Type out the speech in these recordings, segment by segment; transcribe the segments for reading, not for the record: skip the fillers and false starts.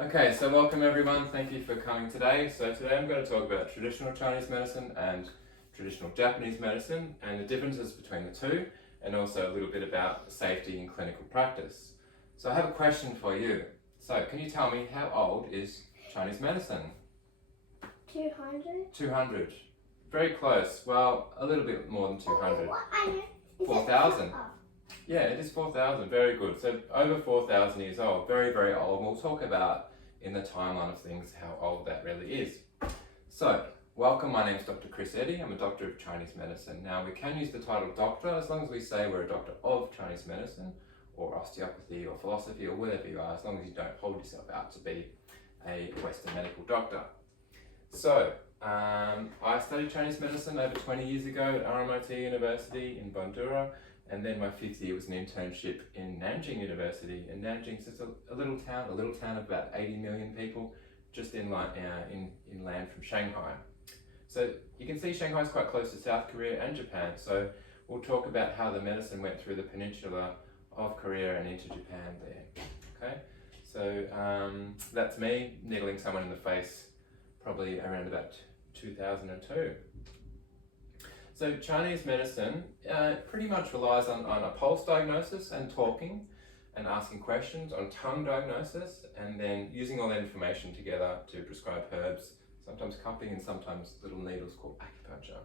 Okay, so welcome everyone. Thank you for coming today. So today I'm going to talk about traditional Chinese medicine and traditional Japanese medicine and the differences between the two, and also a little bit about safety in clinical practice. So I have a question for you. So can you tell me how old is Chinese medicine? 200. 200. Very close. Well, a little bit more than 200. What? I know. 4,000. Yeah, it is 4,000. Very good. So over 4,000 years old. Very, very old. We'll talk about in the timeline of things how old that really is. So, welcome. My name is Dr. Eddy. I'm a doctor of Chinese medicine. Now, we can use the title doctor as long as we say we're a doctor of Chinese medicine or osteopathy or philosophy or whatever you are, as long as you don't hold yourself out to be a Western medical doctor. So, I studied Chinese medicine over 20 years ago at RMIT University in Bandura, and then my 5th year was an internship in Nanjing University. And Nanjing is just a little town of about 80 million people, just inland from Shanghai. So you can see Shanghai is quite close to South Korea and Japan. So we'll talk about how the medicine went through the peninsula of Korea and into Japan there. Okay, so that's me needling someone in the face, probably around about 2002. So Chinese medicine pretty much relies on a pulse diagnosis and talking and asking questions, on tongue diagnosis, and then using all that information together to prescribe herbs, sometimes cupping and sometimes little needles called acupuncture.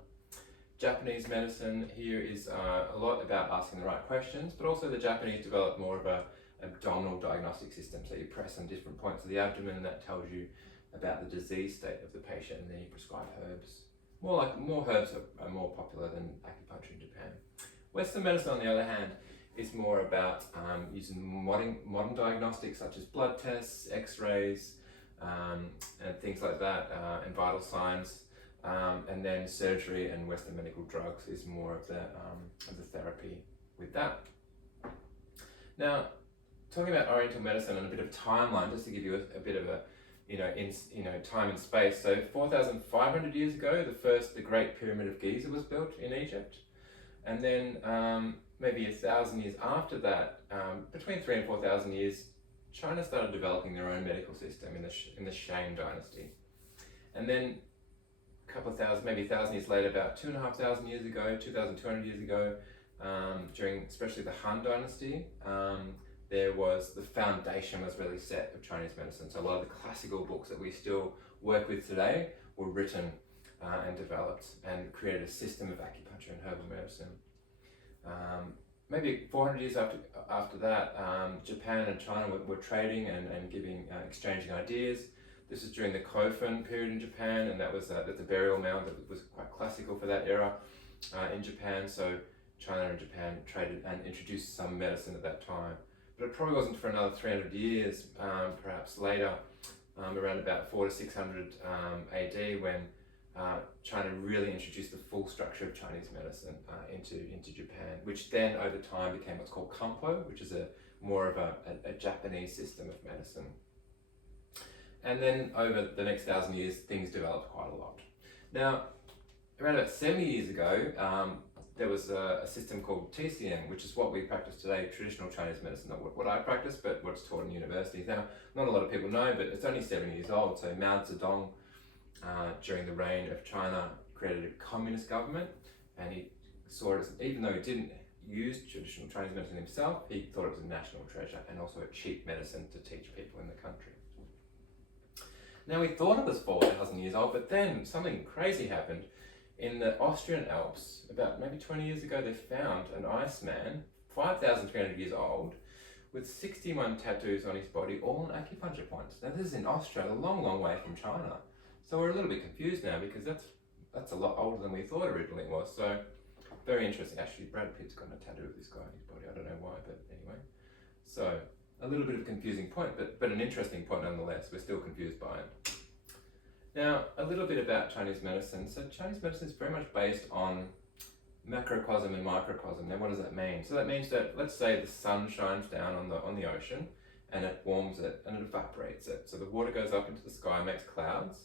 Japanese medicine here is a lot about asking the right questions, but also the Japanese developed more of an abdominal diagnostic system. So you press on different points of the abdomen and that tells you about the disease state of the patient, and then you prescribe herbs. More herbs are more popular than acupuncture in Japan. Western medicine, on the other hand, is more about using modern diagnostics such as blood tests, X-rays, and things like that, and vital signs, and then surgery and Western medical drugs is more of the therapy with that. Now, talking about Oriental medicine and a bit of timeline, just to give you a bit of a time and space. So 4,500 years ago, the Great Pyramid of Giza was built in Egypt, and then maybe 1,000 years after that, between 3,000 and 4,000 years, China started developing their own medical system in the Shang dynasty, and then a couple of thousand, maybe 1,000 years later, about 2,500 years ago, 2,200 years ago, during especially the Han dynasty. The foundation was really set of Chinese medicine. So a lot of the classical books that we still work with today were written and developed and created a system of acupuncture and herbal medicine. Maybe 400 years after that, Japan and China were trading and exchanging ideas. This was during the Kofun period in Japan, and that's a burial mound that was quite classical for that era in Japan. So China and Japan traded and introduced some medicine at that time. But it probably wasn't for another 300 years, perhaps later, around about 400 to 600 AD, when China really introduced the full structure of Chinese medicine into Japan, which then over time became what's called Kampo, which is more of a Japanese system of medicine. And then over the next 1,000 years, things developed quite a lot. Now, around about 70 years ago, there was a system called TCM, which is what we practice today, traditional Chinese medicine, not what I practice, but what's taught in universities. Now, not a lot of people know, but it's only 70 years old. So Mao Zedong, during the reign of China, created a communist government, and he saw it as, even though he didn't use traditional Chinese medicine himself, he thought it was a national treasure and also a cheap medicine to teach people in the country. Now, we thought it was 4,000 years old, but then something crazy happened. In the Austrian Alps, about maybe 20 years ago, they found an Iceman, 5,300 years old, with 61 tattoos on his body, all on acupuncture points. Now, this is in Austria, a long, long way from China. So we're a little bit confused now, because that's a lot older than we thought originally it was. So very interesting. Actually, Brad Pitt's got a tattoo of this guy on his body. I don't know why, but anyway. So a little bit of a confusing point, but an interesting point nonetheless. We're still confused by it. Now, a little bit about Chinese medicine. So Chinese medicine is very much based on macrocosm and microcosm. Now, what does that mean? So that means that, let's say the sun shines down on the ocean, and it warms it and it evaporates it. So the water goes up into the sky, makes clouds,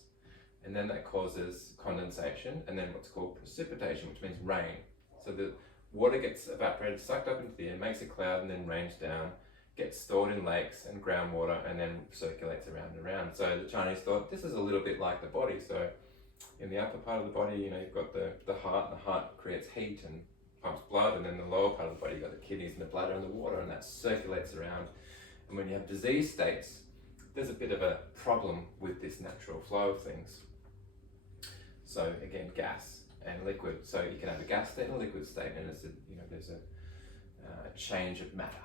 and then that causes condensation, and then what's called precipitation, which means rain. So the water gets evaporated, sucked up into the air, makes a cloud, and then rains down, gets stored in lakes and groundwater and then circulates around and around. So the Chinese thought this is a little bit like the body. So in the upper part of the body, you've got the heart, and the heart creates heat and pumps blood, and then the lower part of the body, you've got the kidneys and the bladder and the water, and that circulates around. And when you have disease states, there's a bit of a problem with this natural flow of things. So again, gas and liquid. So you can have a gas state and a liquid state, and there's a change of matter.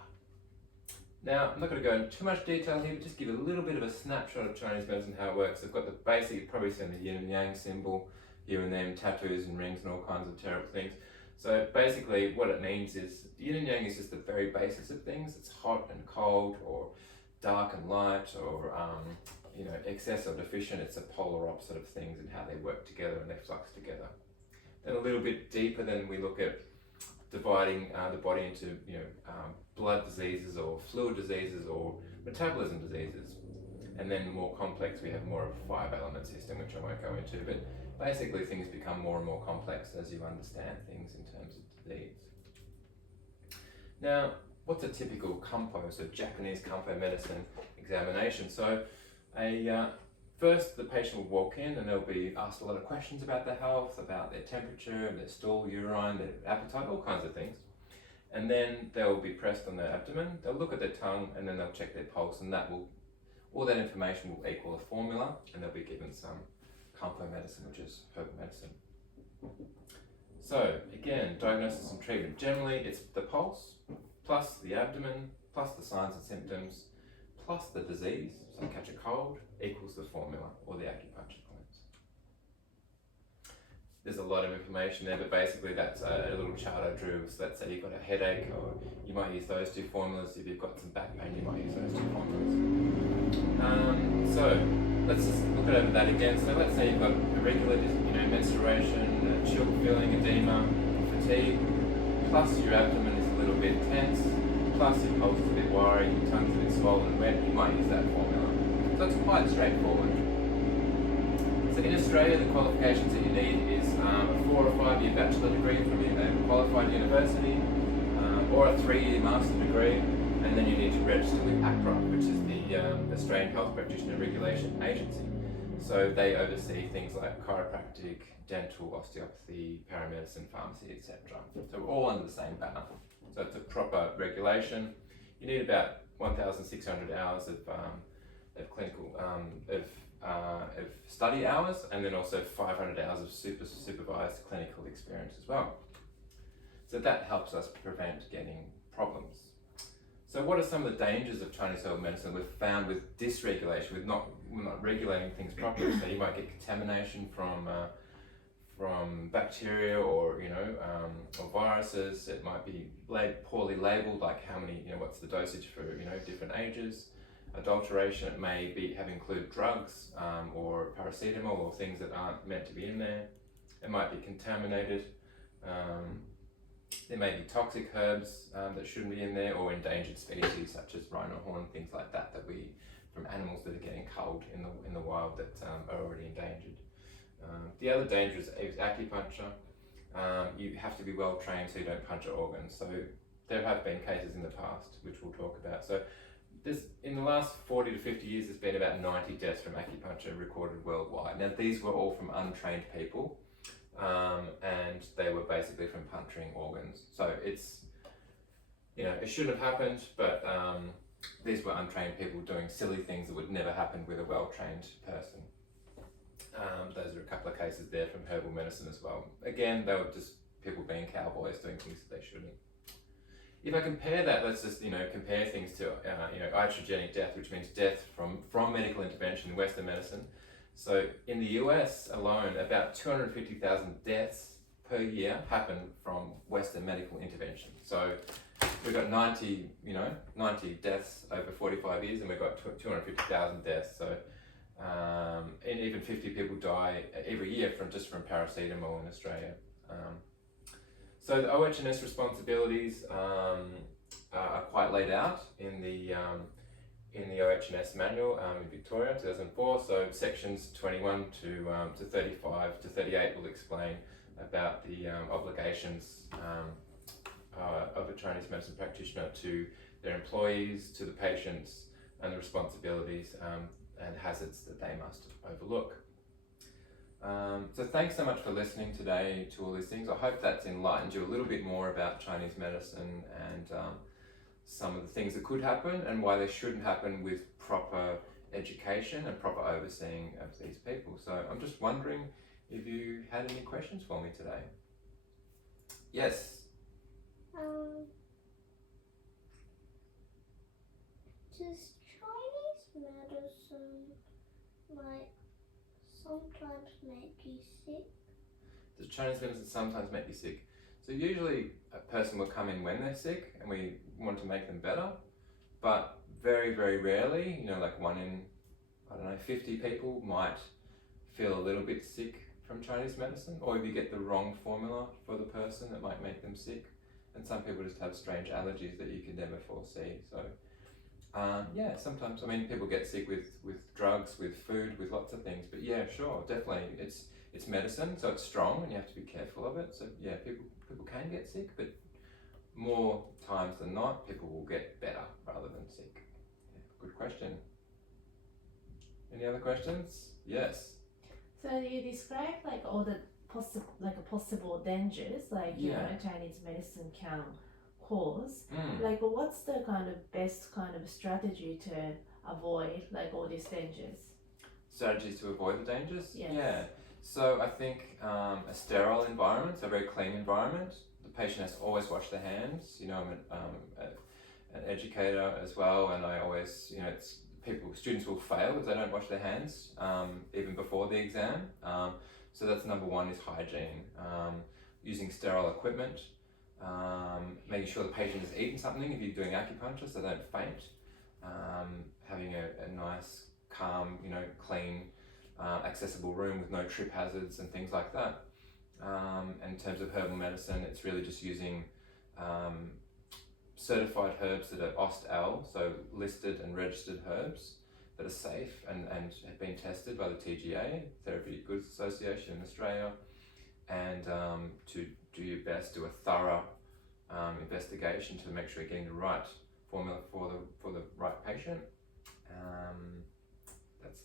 Now, I'm not going to go into too much detail here, but just give a little bit of a snapshot of Chinese medicine, how it works. I've got the basic, you've probably seen the yin and yang symbol here and there, tattoos and rings and all kinds of terrible things. So basically what it means is yin and yang is just the very basis of things. It's hot and cold, or dark and light, or excess or deficient. It's a polar opposite of things and how they work together and they flux together. Then a little bit deeper, then we look at dividing the body into blood diseases or fluid diseases or metabolism diseases. And then more complex, we have more of a 5-element system, which I won't go into, but basically things become more and more complex as you understand things in terms of disease. Now, what's a typical Kampo, so Japanese Kampo medicine examination? So first, the patient will walk in and they'll be asked a lot of questions about their health, about their temperature, their stool, urine, their appetite, all kinds of things. And then they'll be pressed on their abdomen, they'll look at their tongue, and then they'll check their pulse, and all that information will equal a formula, and they'll be given some Kampo medicine, which is herbal medicine. So again, diagnosis and treatment. Generally, it's the pulse, plus the abdomen, plus the signs and symptoms, plus the disease, so catch a cold, equals the formula or the acupuncture points. There's a lot of information there, but basically that's a little chart I drew. So let's say you've got a headache, or you might use those two formulas. If you've got some back pain, you might use those two formulas. So let's just look over that again. So let's say you've got irregular menstruation, chill feeling, edema, fatigue, plus your abdomen is a little bit tense, plus your pulse is a bit wiry, your tongue's a bit swollen and wet, you might use that formula. So it's quite straightforward. So in Australia, the qualifications that you need is a 4 or 5 year bachelor degree from a qualified university, or a 3-year master degree, and then you need to register with APRA, which is the Australian Health Practitioner Regulation Agency. So they oversee things like chiropractic, dental, osteopathy, paramedicine, pharmacy, etc. So we're all under the same banner. So it's a proper regulation. You need about 1,600 hours of clinical of study hours, and then also 500 hours of supervised clinical experience as well. So that helps us prevent getting problems. So what are some of the dangers of Chinese herbal medicine we've found with dysregulation, with not regulating things properly? So you might get contamination from bacteria or viruses. It might be poorly labelled, like how many, what's the dosage for different ages. Adulteration, it may have included drugs or paracetamol or things that aren't meant to be in there. It might be contaminated. There may be toxic herbs that shouldn't be in there, or endangered species such as rhino horn, things like that from animals that are getting culled in the wild that are already endangered. The other danger is acupuncture. You have to be well trained so you don't puncture organs. So there have been cases in the past, which we'll talk about. So in the last 40 to 50 years, there's been about 90 deaths from acupuncture recorded worldwide. Now these were all from untrained people, and they were basically from puncturing organs. So it's, it shouldn't have happened, but these were untrained people doing silly things that would never happen with a well-trained person. Those are a couple of cases there from herbal medicine as well. Again, they were just people being cowboys doing things that they shouldn't. If I compare that, let's just compare things to iatrogenic death, which means death from medical intervention in Western medicine. So in the US alone, about 250,000 deaths per year happen from Western medical intervention. So we've got 90 deaths over 45 years, and we've got 250,000 deaths. So and even 50 people die every year from paracetamol in Australia. So the OHS responsibilities are quite laid out in the OHS manual in Victoria, 2004. So sections 21 to 35 to 38 will explain about the obligations of a Chinese medicine practitioner to their employees, to the patients, and the responsibilities and hazards that they must overlook. So thanks so much for listening today to all these things. I hope that's enlightened you a little bit more about Chinese medicine and some of the things that could happen and why they shouldn't happen with proper education and proper overseeing of these people. So I'm just wondering if you had any questions for me today. Yes? Does Chinese medicine sometimes make you sick? Does Chinese medicine sometimes make you sick? So usually a person will come in when they're sick and we want to make them better, but very, very rarely, like 1 in, 50 people might feel a little bit sick from Chinese medicine, or if you get the wrong formula for the person, that might make them sick. And some people just have strange allergies that you could never foresee. So sometimes, people get sick with drugs, with food, with lots of things, but yeah, sure, definitely, it's medicine, so it's strong and you have to be careful of it. So yeah, people can get sick, but more times than not, people will get better rather than sick. Yeah, good question. Any other questions? Yes. So you described all the possible dangers Chinese medicine can cause. What's the best strategy to avoid all these dangers? Strategies to avoid the dangers? Yes. Yeah. So I think a sterile environment, so a very clean environment. The patient has to always wash their hands. I'm an educator as well, and I always, students will fail if they don't wash their hands, even before the exam. So that's number one, is hygiene. Using sterile equipment, making sure the patient has eaten something if you're doing acupuncture so they don't faint. Having a nice, calm, clean, accessible room with no trip hazards and things like that. And in terms of herbal medicine, it's really just using certified herbs that are OST-L, so listed and registered herbs that are safe and have been tested by the TGA, Therapeutic Goods Association in Australia, and to do your best, do a thorough investigation to make sure you're getting the right formula for the right patient. That's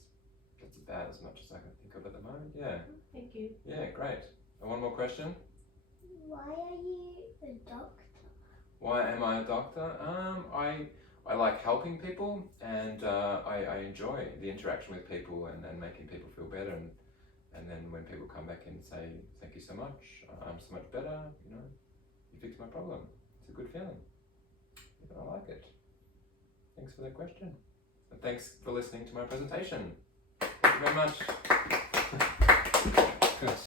about as much as I can think of at the moment. Yeah. Thank you. Yeah, great. And one more question. Why are you a doctor? Why am I a doctor? I like helping people, and I enjoy the interaction with people and making people feel better, and then when people come back and say thank you so much, I'm so much better, you fixed my problem. It's a good feeling. I like it. Thanks for the question. And thanks for listening to my presentation. Thank you very much. Good.